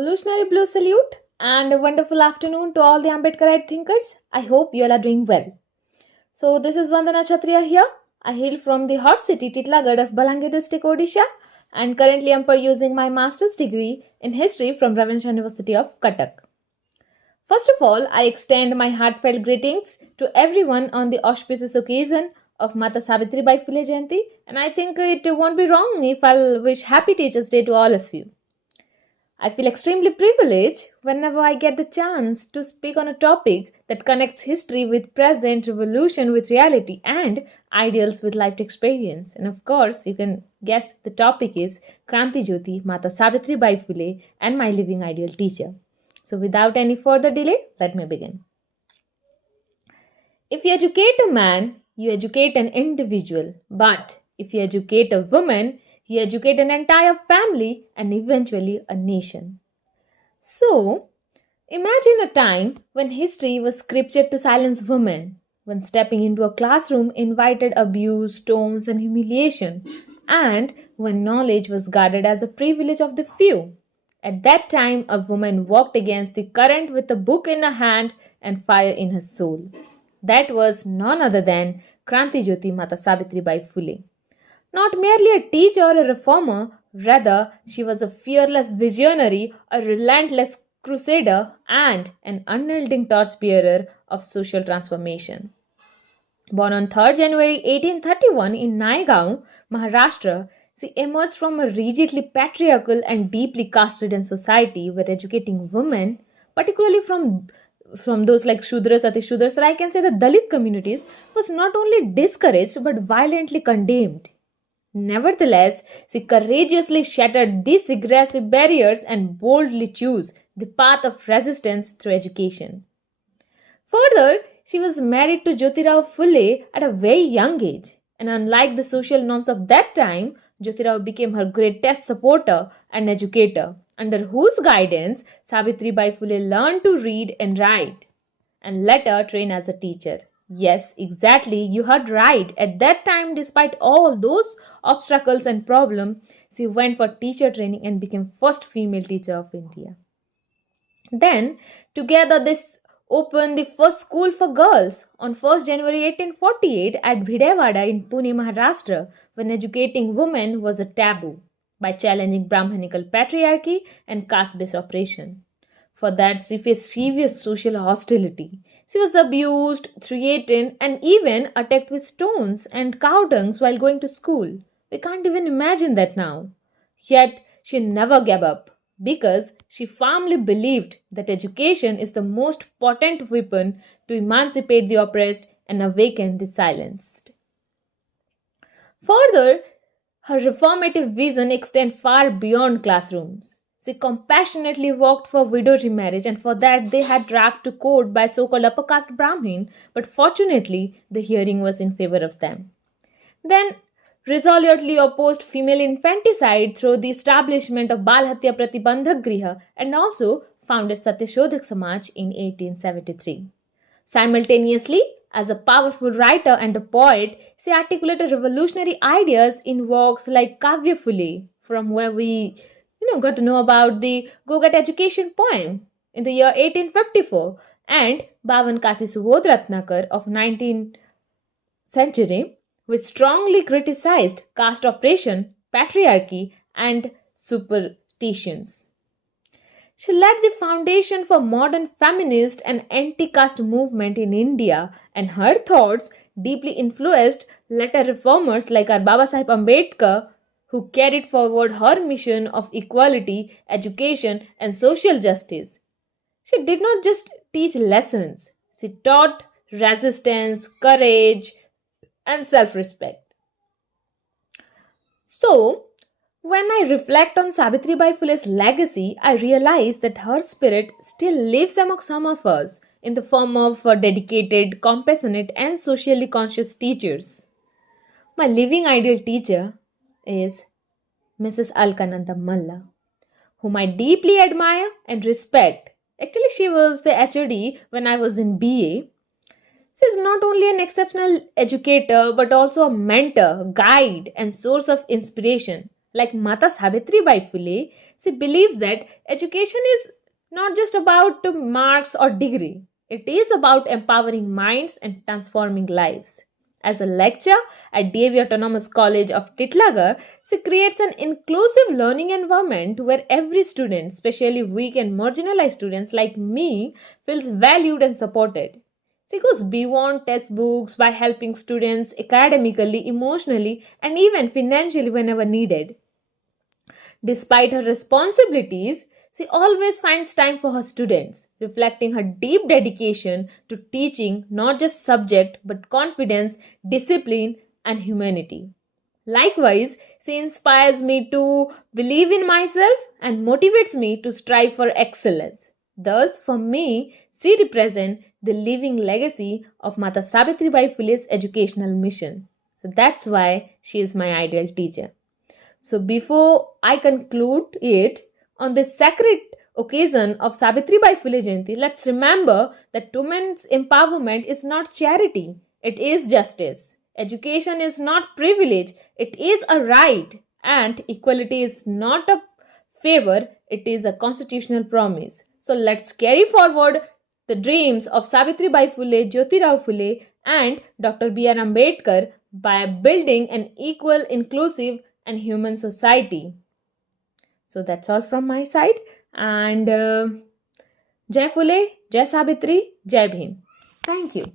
revolutionary blue salute and a wonderful afternoon to all the Ambedkarite thinkers. I hope you all are doing well. So this is Vandana here. I hail from the hot city Titlagarh of Balangir district, Odisha, and currently I am pursuing my master's degree in history from Ravin's University of Cuttack. First of all, I extend my heartfelt greetings to everyone on the auspicious occasion of Mata Savitribai Phule Jayanti, and I think it won't be wrong if I'll wish Happy Teachers' Day to all of you. I feel extremely privileged whenever I get the chance to speak on a topic that connects history with present, revolution with reality, and ideals with lived experience. And of course, you can guess the topic is Kranti Jyoti, Mata Savitribai Phule, and my living ideal teacher. So without any further delay, let me begin. If you educate a man, you educate an individual. But if you educate a woman, you educate an entire family and eventually a nation. So, imagine a time when history was scriptured to silence women, when stepping into a classroom invited abuse, taunts, and humiliation, and when knowledge was guarded as a privilege of the few. At that time, a woman walked against the current with a book in her hand and fire in her soul. That was none other than Kranti Jyoti Mata Savitribai Phule. Not merely a teacher or a reformer, rather, she was a fearless visionary, a relentless crusader, and an unyielding torchbearer of social transformation. Born on 3rd January 1831 in Naigaon, Maharashtra, she emerged from a rigidly patriarchal and deeply caste-ridden society where educating women, particularly from those like Shudras, Atishudras, or I can say the Dalit communities, was not only discouraged but violently condemned. Nevertheless, she courageously shattered these aggressive barriers and boldly chose the path of resistance through education. Further, she was married to Jyotirao Phule at a very young age, and unlike the social norms of that time, Jyotirao became her greatest supporter and educator, under whose guidance Savitribai Phule learned to read and write, and later trained as a teacher. Yes, exactly, you heard right. At that time, despite all those obstacles and problems, she went for teacher training and became first female teacher of India. Then, together, this opened the first school for girls on 1st January 1848 at Bhidewada in Pune, Maharashtra, when educating women was a taboo by challenging Brahmanical patriarchy and caste-based oppression. For that, she faced serious social hostility. She was abused, threatened, and even attacked with stones and cow dungs while going to school. We can't even imagine that now. Yet, she never gave up because she firmly believed that education is the most potent weapon to emancipate the oppressed and awaken the silenced. Further, her reformative vision extends far beyond classrooms. She compassionately worked for widow remarriage, and for that they had dragged to court by so-called upper caste Brahmin, but fortunately the hearing was in favor of them. Then resolutely opposed female infanticide through the establishment of Bal Hatya Pratibandhak Griha and also founded Satyashodhak Samaj in 1873. Simultaneously, as a powerful writer and a poet, she articulated revolutionary ideas in works like Kavya Phule, from where we got to know about the Go Get Education poem in the year 1854 and Bhavan Kasi Subodh Ratnakar of 19th century, which strongly criticized caste oppression, patriarchy, and superstitions. She laid the foundation for modern feminist and anti-caste movement in India, and her thoughts deeply influenced later reformers like our Babasaheb Ambedkar, who carried forward her mission of equality, education, and social justice. She did not just teach lessons, she taught resistance, courage, and self-respect. So, when I reflect on Savitribai Phule's legacy, I realize that her spirit still lives among some of us in the form of dedicated, compassionate, and socially conscious teachers. My living ideal teacher is Mrs. Alkananda Malla, whom I deeply admire and respect. Actually, she was the HOD when I was in BA. She is not only an exceptional educator but also a mentor, guide, and source of inspiration. Like Mata Savitribai Phule, she believes that education is not just about marks or degree. It is about empowering minds and transforming lives. As a lecturer at DAV Autonomous College of Titlagar, she creates an inclusive learning environment where every student, especially weak and marginalized students like me, feels valued and supported. She goes beyond textbooks by helping students academically, emotionally, and even financially whenever needed. Despite her responsibilities, she always finds time for her students, reflecting her deep dedication to teaching not just subject but confidence, discipline, and humanity. Likewise, she inspires me to believe in myself and motivates me to strive for excellence. Thus, for me, she represents the living legacy of Mata Savitribai Phule's educational mission. So that's why she is my ideal teacher. So before I conclude it, on this sacred occasion of Savitribai Phule Jayanti, let's remember that women's empowerment is not charity, it is justice. Education is not privilege, it is a right. And equality is not a favor, it is a constitutional promise. So let's carry forward the dreams of Savitribai Phule, Jyotirao Phule, and Dr. B.R. Ambedkar by building an equal, inclusive, and human society. So that's all from my side. And Jai Phule, Jai Savitri, Jai Bhim. Thank you.